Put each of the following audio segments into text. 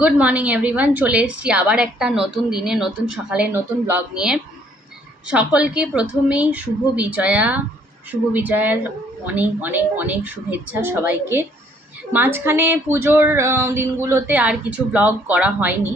Good morning everyone, চলে এসেছি আবার একটা নতুন দিনে, নতুন সকালে, নতুন ব্লগ নিয়ে। সকলকে প্রথমেই শুভ বিজয়ার অনেক অনেক অনেক শুভেচ্ছা সবাইকে। মাঝখানে পুজোর দিনগুলোতে আর কিছু ব্লগ করা হয়নি,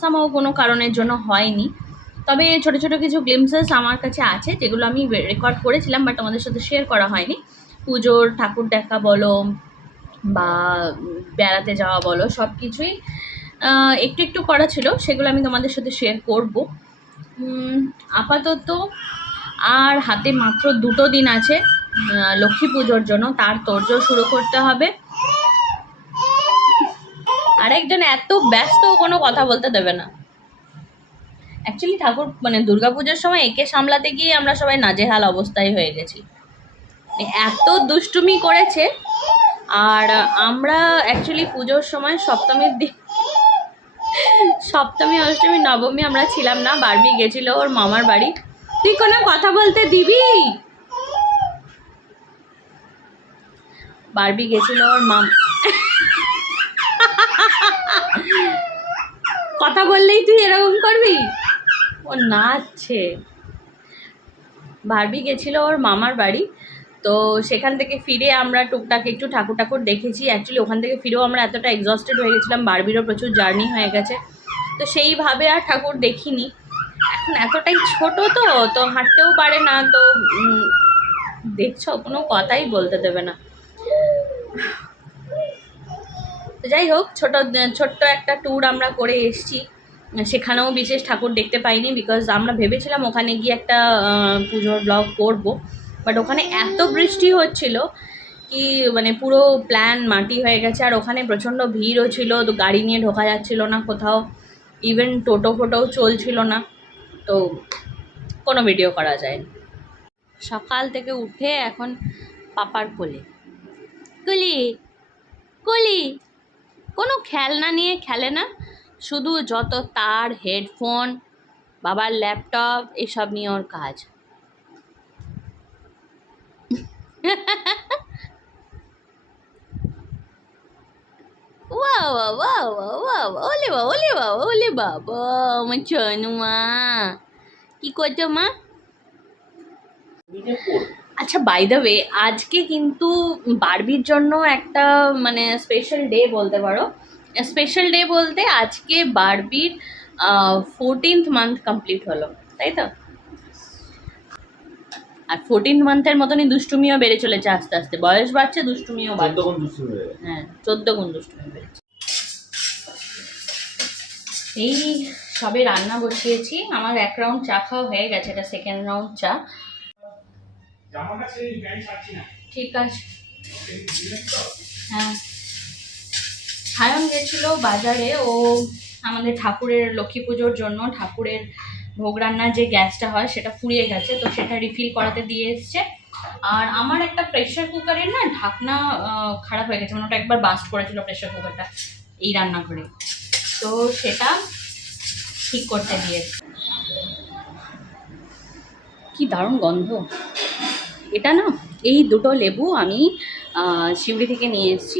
সামহাও কোনো কারণের জন্য হয়নি। তবে ছোট ছোট কিছু গ্লিমসেস আমার কাছে আছে যেগুলো আমি রেকর্ড করেছিলাম, বাট আমাদের সাথে শেয়ার করা হয়নি। পুজোর ঠাকুর দেখা বলো বা বেড়াতে যাওয়া বলো, সব কিছুই একটু একটু করা ছিল, সেগুলো আমি তোমাদের সাথে শেয়ার করব। আপাতত আর হাতে মাত্র 2 দিন আছে লক্ষ্মী পুজোর জন্য, তার তোড়জোড় শুরু করতে হবে। আরেকজন এত ব্যস্ত, কোনো কথা বলতে দেবে না। অ্যাকচুয়ালি ঠাকুর দুর্গাপুজোর সময় একে সামলাতে গিয়ে আমরা সবাই নাজেহাল অবস্থায় হয়ে গেছি, এত দুষ্টুমি করেছে। আর আমরা অ্যাকচুয়ালি পুজোর সময় সপ্তমী অষ্টমী নবমী আমরা ছিলাম না। বারবি গেছিল ওর মামার বাড়ি। তুই কোনো কথা বলতে দিবি? বারবি গেছিল ওর কথা বললেই তুই এরকম করবি? ও নাচছে। বারবি গেছিল ওর মামার বাড়ি, তো সেখান থেকে ফিরে আমরা টুকটাক একটু ঠাকুর দেখেছি। অ্যাকচুয়ালি ওখান থেকে ফিরেও আমরা এতটা এক্সস্টেড হয়ে গেছিলাম, বারবিরও প্রচুর জার্নি হয়ে গেছে, তো সেইভাবে আর ঠাকুর দেখিনি। এখন এতটাই ছোট তো হাঁটতেও পারে না, তো দেখছো কোনো কথাই বলতে দেবে না। যাই হোক, ছোট্ট একটা ট্যুর আমরা করে এসেছি। সেখানেও বিশেষ ঠাকুর দেখতে পাইনি, বিকজ আমরা ভেবেছিলাম ওখানে গিয়ে একটা পুজোর ব্লগ করব, বাট ওখানে এত বৃষ্টি হচ্ছিল কি পুরো প্ল্যান মাটি হয়ে গেছে। আর ওখানে প্রচণ্ড ভিড়ও ছিল, তো গাড়ি নিয়ে ঢোকা যাচ্ছিল না কোথাও, ইভেন টোটোও চলছিল না, তো কোনো ভিডিও করা যায়নি। সকাল থেকে উঠে এখন পাপার কোলে, কুলি কুলি কোনো খেলনা নিয়ে খেলে না, শুধু যত তার, হেডফোন, বাবার ল্যাপটপ, এসব নিয়ে ওর কাজ। ওলে বাবা আমার চনুমা, কি করছো মা? আচ্ছা, বাই দ্য ওয়ে, আজকে কিন্তু বারবির জন্য একটা স্পেশাল ডে বলতে পারো। স্পেশাল ডে বলতে আজকে বারবির 14th মান্থ কমপ্লিট হলো, তাই তো? আর 14th মান্থের মতনই দুষ্টুমিও বেড়ে চলেছে আস্তে আস্তে, বয়স বাড়ছে, দুষ্টুমিও বাড়ছে। হ্যাঁ, 14 গুণ দুষ্টুমি বেড়েছে। এই সবে রান্না বসিয়েছি, আমার 1 রাউন্ড চা খাওয়া হয়ে গেছে, এটা 2nd রাউন্ড চা। ঠিক আছে, হ্যাঁ। সায়ন গেছিল বাজারে, ও আমাদের ঠাকুরের লক্ষ্মী পুজোর জন্য ঠাকুরের ভোগ রান্নার যে গ্যাসটা হয় সেটা ফুরিয়ে গেছে, তো সেটা রিফিল করাতে দিয়ে এসছে। আর আমার একটা প্রেশার কুকারের না ঢাকনা খারাপ হয়ে গেছে, ওটা একবার বাস্ট করেছিল প্রেশার কুকারটা এই রান্নাঘরে, তো সেটা ঠিক করতে দিয়েছে। কি দারুণ গন্ধ এটা না। এই 2টো লেবু আমি শিউরি থেকে নিয়ে এসেছি,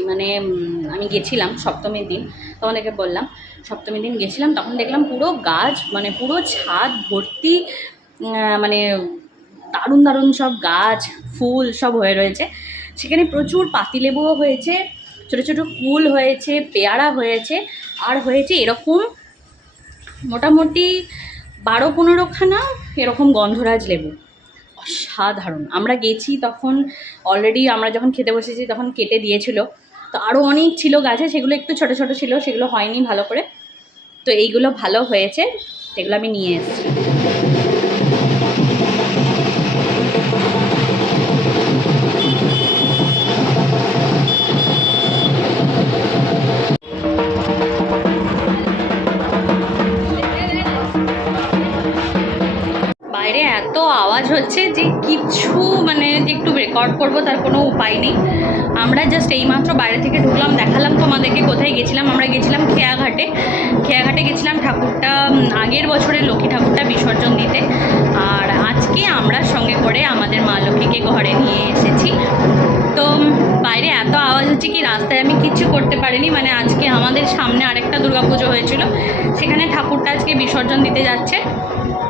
আমি গেছিলাম সপ্তমীর দিন, তোমাদেরকে বললাম সপ্তমীর দিন গেছিলাম, তখন দেখলাম পুরো গাছ পুরো ছাদ ভর্তি দারুণ দারুণ সব গাছ, ফুল সব হয়ে রয়েছে। সেখানে প্রচুর পাতিলেবুও হয়েছে, ছোটো ছোটো কুল হয়েছে, পেয়ারা হয়েছে, আর হয়েছে এরকম মোটামুটি 12-15খানা এরকম গন্ধরাজ লেবু। অসাধারণ। আমরা গেছি তখন অলরেডি, আমরা যখন খেতে বসেছি তখন কেটে দিয়েছিল, তো আরও অনেক ছিল গাছে, সেগুলো একটু ছোটো ছোটো ছিল, সেগুলো হয়নি ভালো করে, তো এইগুলো ভালো হয়েছে, সেগুলো আমি নিয়ে এসেছি। বাইরে এত আওয়াজ হচ্ছে যে কিচ্ছু যে একটু রেকর্ড করবো তার কোনো উপায় নেই। আমরা জাস্ট এইমাত্র বাইরে থেকে ঢুকলাম, দেখালাম তোমাদেরকে কোথায় গেছিলাম। আমরা গেছিলাম খেয়াঘাটে। খেয়াঘাটে গেছিলাম ঠাকুরটা, আগের বছরের লক্ষ্মী ঠাকুরটা বিসর্জন দিতে। আর আজকে আমরা সঙ্গে করে আমাদের মা লক্ষ্মীকে ঘরে নিয়ে এসেছি। তো বাইরে এত আওয়াজ হচ্ছে কি রাস্তায় আমি কিচ্ছু করতে পারিনি। মানে আজকে আমাদের সামনে আরেকটা দুর্গাপুজো হয়েছিল, সেখানে ঠাকুরটা আজকে বিসর্জন দিতে যাচ্ছে,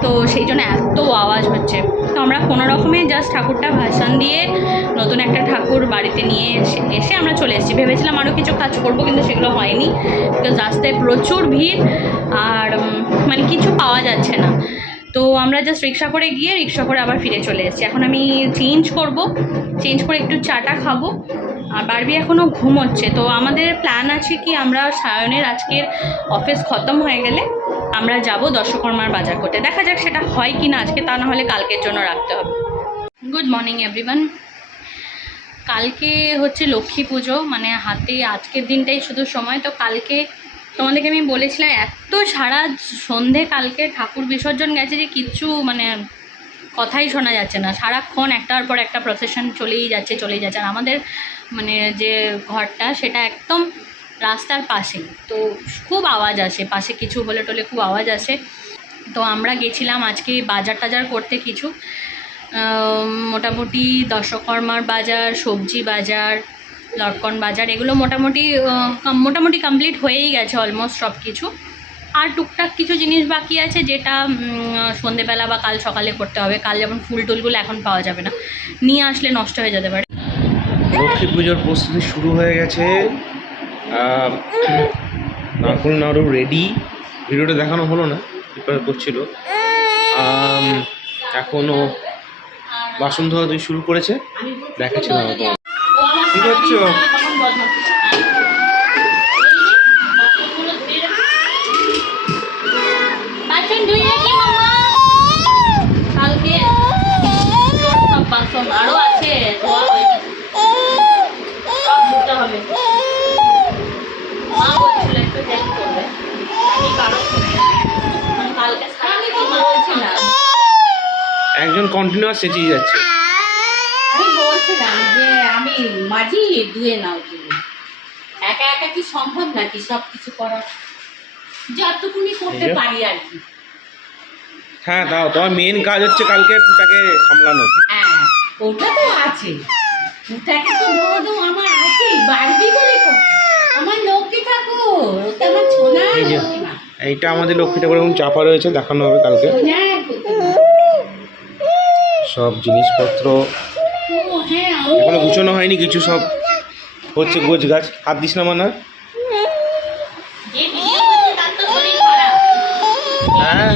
তো সেই জন্য এত আওয়াজ হচ্ছে। তো আমরা কোনো রকমে জাস্ট ঠাকুরটা ভাসান দিয়ে নতুন একটা ঠাকুর বাড়িতে নিয়ে এসে আমরা চলে এসেছি। ভেবেছিলাম আরও কিছু কাজ করবো, কিন্তু সেগুলো হয়নি, বিকজ রাস্তায় প্রচুর ভিড় আর মানে কিছু পাওয়া যাচ্ছে না। তো আমরা জাস্ট রিক্সা করে গিয়ে রিক্সা করে আবার ফিরে চলে এসেছি। এখন আমি চেঞ্জ করব, চেঞ্জ করে একটু চাটা খাবো। আর বারবি এখনও ঘুমোচ্ছে। তো আমাদের প্ল্যান আছে কি আমরা সায়নের আজকের অফিস খতম হয়ে গেলে আমরা যাব দশকর্মার বাজার করতে। দেখা যাক সেটা হয় কি না আজকে, তা না হলে কালকের জন্য রাখতে হবে। Good morning everyone. কালকে হচ্ছে লক্ষ্মী পুজো, মানে হাতে আজকের দিনটাই শুধু সময়। তো কালকে তোমাদেরকে আমি বলেছিলাম এত সারা সন্ধে কালকে ঠাকুর বিসর্জন গেছে যে কিচ্ছু মানে কথাই শোনা যাচ্ছে না। সারাক্ষণ একটার পর একটা প্রসেশন চলেই যাচ্ছে। আর আমাদের মানে যে ঘরটা সেটা একদম রাস্তার পাশে, তো খুব আওয়াজ আসে, পাশে কিছু হলে টলে খুব আওয়াজ আসে। তো আমরা গেছিলাম আজকে বাজার টাজার করতে কিছু, মোটামুটি দশকর্মার বাজার, সবজি বাজার, লটকন বাজার, এগুলো মোটামুটি কমপ্লিট হয়েই গেছে অলমোস্ট সব কিছু। আর টুকটাক কিছু জিনিস বাকি আছে যেটা সন্ধেবেলা বা কাল সকালে করতে হবে। কাল যেমন ফুল টুলগুলো এখন পাওয়া যাবে না, নিয়ে আসলে নষ্ট হয়ে যেতে পারে। লক্ষ্মী পুজোর প্রস্তুতি শুরু হয়ে গেছে। নারকল নাড়ু রেডি, ভিডিওটা দেখানো হলো না, প্রিপেয়ার করছিল। এখনও বাসন ধোয়া ধুই শুরু করেছে, দেখাচ্ছি না তো। কি করছো? আরো আছে, সব ধুতে হবে। মা বলছিল একটু হেল্প করবে, আমি কারো কালকে বলছিলাম একজন কন্টিনিউয়াস চেঁচিয়ে যাচ্ছে। আমি বলছিলাম যে আমি মাঝি ধুয়ে নাও তুমি, একা একা কি সম্ভব নাকি সব কিছু করা, যতটুকুনি করতে পারি আর কি। হ্যাঁ দাও, তোমার মেন কাজ হচ্ছে কালকে পুটাকে সামলানো। হ্যাঁ ওটা তো আছে, ওটাকে তো ধরো আমার আছে, বাড়বি বলে আমার লক্ষ্মী ঠাকুর, ওটা আমার ছোনা লক্ষ্মী মা। এইটা আমাদের লক্ষ্মী ঠাকুর এবং চাপা রয়েছে, দেখানো হবে কালকে। সব জিনিসপত্র এখনো গুছানো হয়নি, কিছু সব হচ্ছে গোছ গাছ। হাত দিস না মানা। হ্যাঁ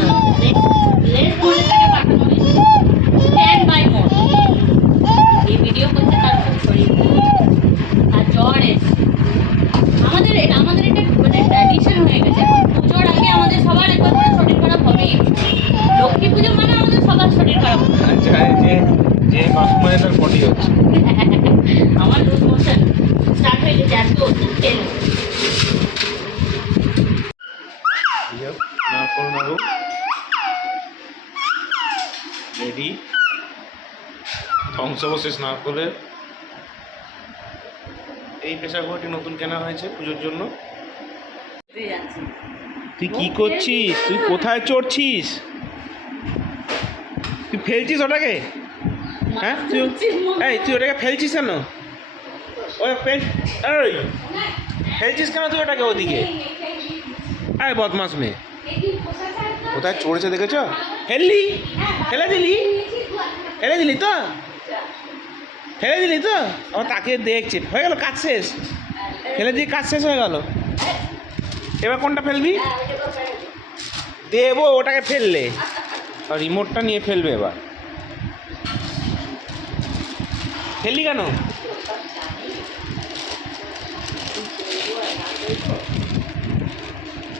আমাদের এটা মানে ট্র্যাডিশন হয়ে গেছে। এখন পুজোর আগে আমাদের সবার একবার করে শরীর খারাপ হবেই। লক্ষ্মী পুজো মানে আমাদের সবার শরীর খারাপ। আচ্ছা, যে বাসময় তার পটি হচ্ছে। আমার লুজ মোশন স্টার্ট হয়ে গেছে এত তেল। নারকল নাড়ু রেডি, ধ্বংসাবশেষ নারকলের। এই প্রেসার কুকারটি নতুন কেনা হয়েছে পুজোর জন্য। তুই কি করছিস? তুই কোথায় চড়ছিস? তুই ফেলছিস ওটাকে? হ্যাঁ তুই ওটাকে ফেলছিস কেন? ওই ফেলছিস কেন তুই ওটাকে ওদিকে? আরে বদমাস মেয়ে, কোথায় চড়েছে দেখেছ? ফেলে দিলি তো আবার তাকে দেখছে। হয়ে গেল কাজ শেষ, ফেলে দিয়ে কাজ শেষ হয়ে গেল। এবার কোনটা ফেলবি? দেবো ওটাকে ফেললে, আর রিমোটটা নিয়ে ফেলবে। এবার ফেললি কেন?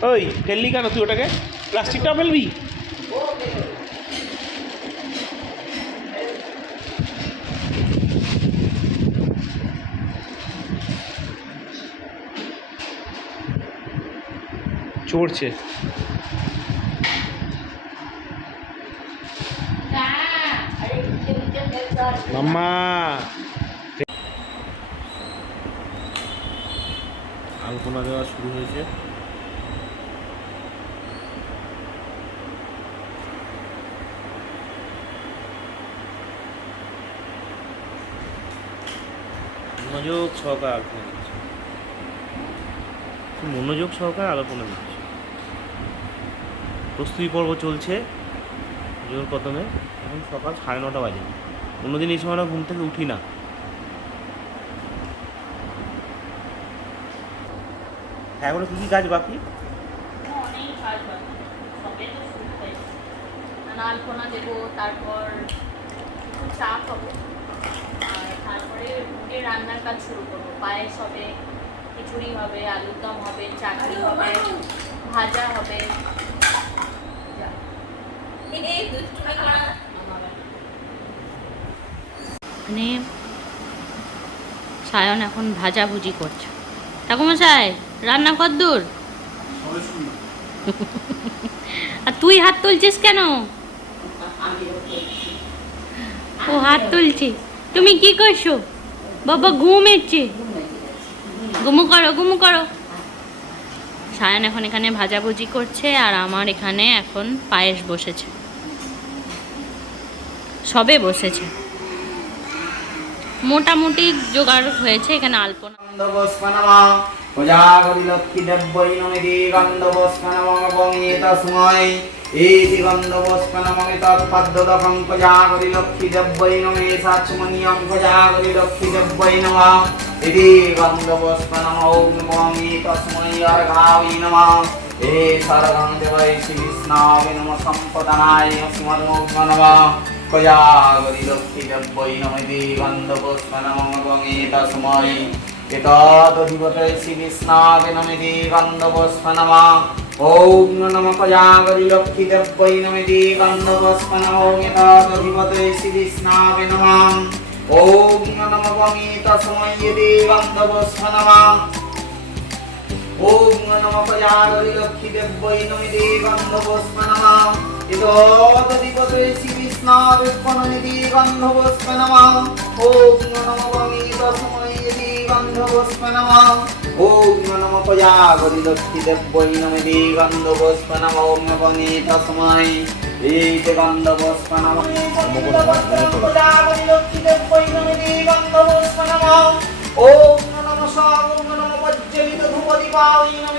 ওই ফেললি কেন তুই ওটাকে? প্লাস্টিকটাও ফেলবি? চড়ছে। মাম্মা আলপনা দেওয়া শুরু হয়েছে। মনোযোগ সহকারে আলপনা দিচ্ছে, মনোযোগ সহকারে আলপনা দিচ্ছে। প্রস্তুতি পর্ব চলছে পুজোর প্রথমে। এখন সকাল 9:30 বাজে। অন্যদিন এই সময় আমরা ঘুম থেকে উঠি না। এখনো কী কী কাজ বাকি? অনেক কাজ বাকি, সবে তো শুরু হয়েছে। আলপনা দেবো, তারপর একটু চা খাবো, আর তারপরে ভোগের রান্নার কাজ শুরু করবো। পায়েস হবে, খিচুড়ি হবে, আলুর দম হবে, চাটনি হবে, ভাজা হবে। মানে সায়ন এখন ভাজাভুজি করছে। ঠাকুমশাই, রান্না কদ্দূর? আর তুই হাত তুলছিস কেন? ও হাত তুলছি। তুমি কি করছো? বাবা ঘুমেছে। ঘুমু করো, ঘুমু করো। সায়ন এখন এখানে ভাজাভুজি করছে, আর আমার এখানে এখন পায়েস বসেছে, সবে বসেছে। মোটামুটি জোগাড় হয়েছে। এখানে আলপনা কয়াগরি লক্ষ্মী দেব্যই নমঃ গন্ধপুষ্পনমঃ তস্मै এতদধিপতে শ্রী বিষ্ণাবে নমঃ গন্ধপুষ্পনমঃ ওম নমঃ কয়াগরি লক্ষ্মী দেব্যই নমঃ গন্ধপুষ্পনমঃ এতদধিপতে শ্রী বিষ্ণাবে নমঃ ওম নমঃ তস্मै গন্ধপুষ্পনমঃ ওম নমঃ কয়াগরি লক্ষ্মী দেব্যই নমঃ গন্ধপুষ্পনমঃ এতদধিপতে শ্রী বিষ্ণাবে গন্ধপুষ্পনমঃ ওম নমঃ তস্मै গন্ধপুষ্পনমঃ ওম নমঃ কয়াগরি লক্ষ্মী দেব্যই নমঃ গন্ধপুষ্পনমঃ ওম নমঃ তস্मै গন্ধপুষ্পনমঃ কয়াগরি লক্ষ্মী দেব্যই নমঃ গন্ধপুষ্পনমঃ ওম নমঃ ওম নমঃ প্রজ্বলিত ধূপদীপায় নমঃ।